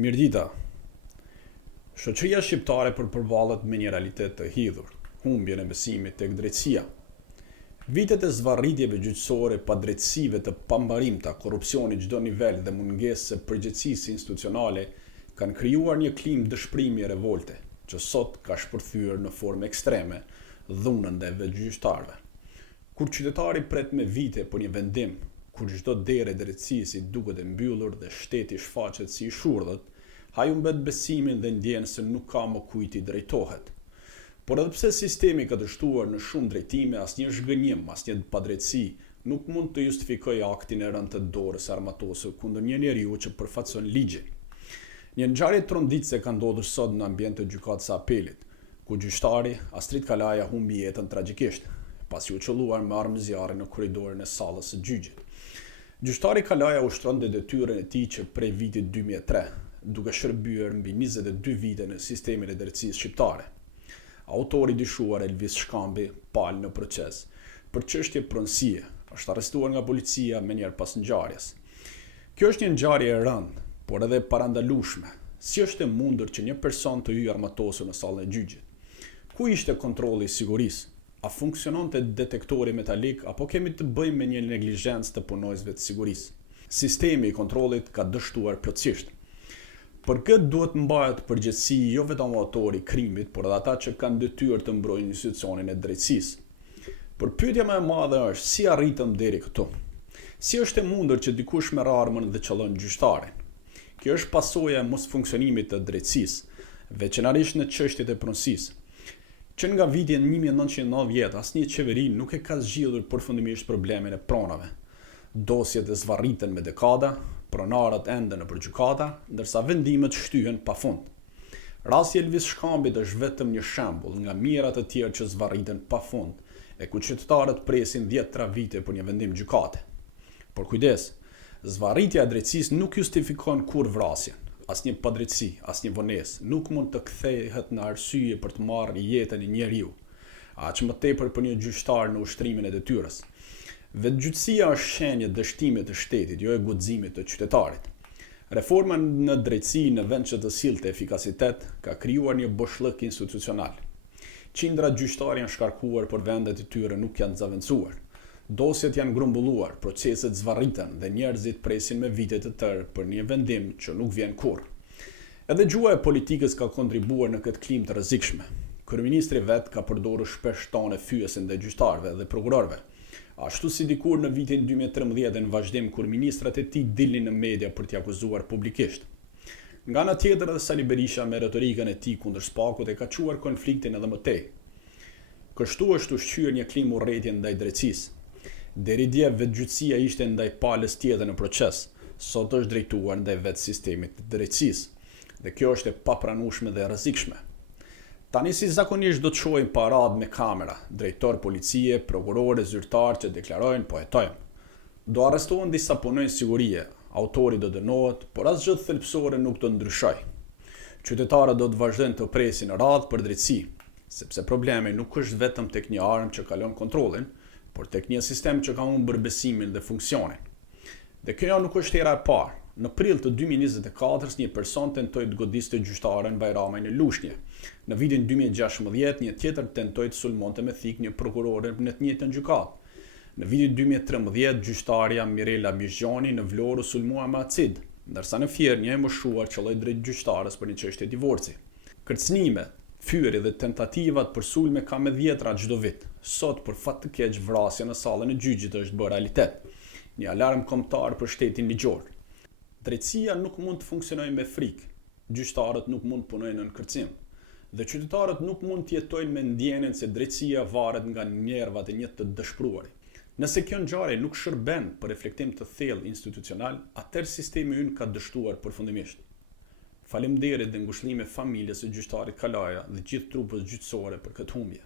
Mirdita, shoqëria shqiptare përballet me një realitet të hidhur, humbjen e besimit tek drejtësia. Vitet e zvarritjeve gjyqësore, padrejtësive të pambarimta, korrupsioni çdo nivel dhe mungesë së përgjegjësisë institucionale kanë krijuar një klimë dëshpërimi e revolte, që sot ka shpërthyer në formë ekstreme dhunën ndaj gjyqtarëve. Kur qytetari pret me vite për një vendim, kur çdo derë e drejtësisë i duket e mbyllur dhe shteti shfaqet si i shurdhët, ai humbet besimin dhe ndjen se nuk ka më kujt i drejtohet. Por edhe pse sistemi ka dështuar në shumë drejtime, asnjë zhgënjim, asnjë padrejtësi nuk mund të justifikojë aktin e rënë të dorës armatose kundër një njeriu që përfaqëson ligjin. Një ngjarje tronditëse ka ndodhur sot në ambient të gjykatës së apelit, ku gjyqtari Astrid Kalaja humbi jetën tragjikisht, pasi u qelluar me armë zjarri në korridorin e sallës së gjyqit. Gjyqtari Kalaja ushtronte detyrën e tij që prej vitit 2003, duke shërbyer mbi 22 vite në sistemin e drejtësisë shqiptare. Autori dyshuar Elvis Shkambi palë në proces për çështje pronësie, është arrestuar nga policia menjëherë pas ngjarjes. Kjo është një ngjarje e rëndë, por edhe parandalueshme. Si është e mundur që një person të hyjë armatosur në sallën e gjyqit? Ku ishte kontrolli i sigurisë? A funksiononte detektori metalik apo kemi të bëjmë me një neglizhencë të punojësve të sigurisë? Sistemi i kontrollit ka dështuar plotësisht. Për këtë duhet mbahet përgjegjësi jo vetëm autori i krimit, por edhe ata që kanë detyrë të mbrojnë institucionin e drejtësisë. Por pyetja më e madhe është si arritëm deri këtu? Si është e mundur që dikush merr armën dhe qellon gjyqtarin? Kjo është pasojë e mosfunksionimit të drejtësisë, veçanërisht në çështjet e pronësisë. Që nga viti 1990 asnjë qeveri nuk e ka zgjidhur përfundimisht problemin e pronave. Dosjet e zvarriten me dekada, pronarët ende nëpër gjykata, ndërsa vendimet shtyhen pafund. Rasti Elvis Shkambit është vetëm një shembull nga mijëra të tjerë që zvarriten pafund e ku qytetarët presin 10 vite për një vendim gjykate. Por kujdes, zvarritja e drejtësisë nuk justifikon kurrë vrasjen. Asnjë padrejtësi, asnjë vonesë nuk mund të kthehet në arsye për të marrë jetën e njeriu, aq më tepër për një gjyqtar në ushtrimin e detyrës. Vetëgjyqësia është shenjë dështimi të shtetit, jo e guximit të qytetarit. Reforma në drejtësi në vend që të sillte efikasitet, ka krijuar një boshllëk institucional. Qindra gjyqtarë janë shkarkuar, por vendet e tyre nuk janë zaventësuar. Dosjet janë grumbulluar, proceset zvarriten dhe njerëzit presin me vite të tërë për një vendim që nuk vjen kurrë. Edhe gjuha e politikës ka kontribuar në këtë klimë të rrezikshme. Kryeministri vet ka përdorur shpesh tone fyese ndaj gjyqtarëve dhe prokurorëve, ashtu si dikur në vitin 2013 në vazhdim kur ministrat e tij dilnin në media për t'i akuzuar publikisht. Nga ana tjetër edhe Sali Berisha me retorikën e tij kundër spakut e ka çuar konfliktin edhe më tej. Kështu është ushqyer një klimë urrëtie ndaj drejtësisë. Deri dje vetëgjyqësia ishte ndaj palës tjetër në proces, sot është drejtuar ndaj vetë sistemit të drejtësisë, dhe kjo është e papranueshme dhe e rrezikshme. Tani si zakonisht do të shohim paradë me kamera, drejtor policie, prokurorë, zyrtarë që deklarojnë po hetojmë. Do arrestohen disa punonjës sigurie, autori do dënohet, por asgjë thelbësore nuk do ndryshojë. Qytetarët do të vazhdojnë të presin radhë për drejtësi, sepse problemi nuk është vetëm tek një armë që kalon kontrollin, por tek një sistem që ka humbur besimin dhe funksionin. Dhe kjo nuk është hera e parë. Në prill të 2024 një person tentoi të godiste gjyqtaren Bajramaj në Lushnjë. Në vitin 2016 një tjetër tentoi të sulmonte me thik një prokurore në të njëjtën gjykatë. Në vitin 2013 gjyqtarja Mirela Bizgjani në Vlorë sulmua me acid, ndërsa në Fier një e moshuar qelloi drejt gjyqtarës për një çështje divorci. Kërcënime, fyerje dhe tentativat për sulme ka me dhjetra çdo vit. Sot për fat të keq vrasja në sallën e gjyqit është bërë realitet. Një alarm kombëtar për shtetin ligjor. Drejtësia nuk mund të funksionojë me frikë. Gjyqtarët nuk mund të punojnë në kërcim. Dhe qytetarët nuk mund të jetojnë me ndjenjen se drejtësia varet nga nervat e një të dëshpëruarit. Nëse kjo ngjarje nuk shërben për reflektim të thellë institucional, atëherë sistemi ynë ka dështuar përfundimisht. Faleminderit dhe ngushëllime familjes së gjyqtarit Kalaja dhe gjithë trupës gjyqësore për këtë humbje.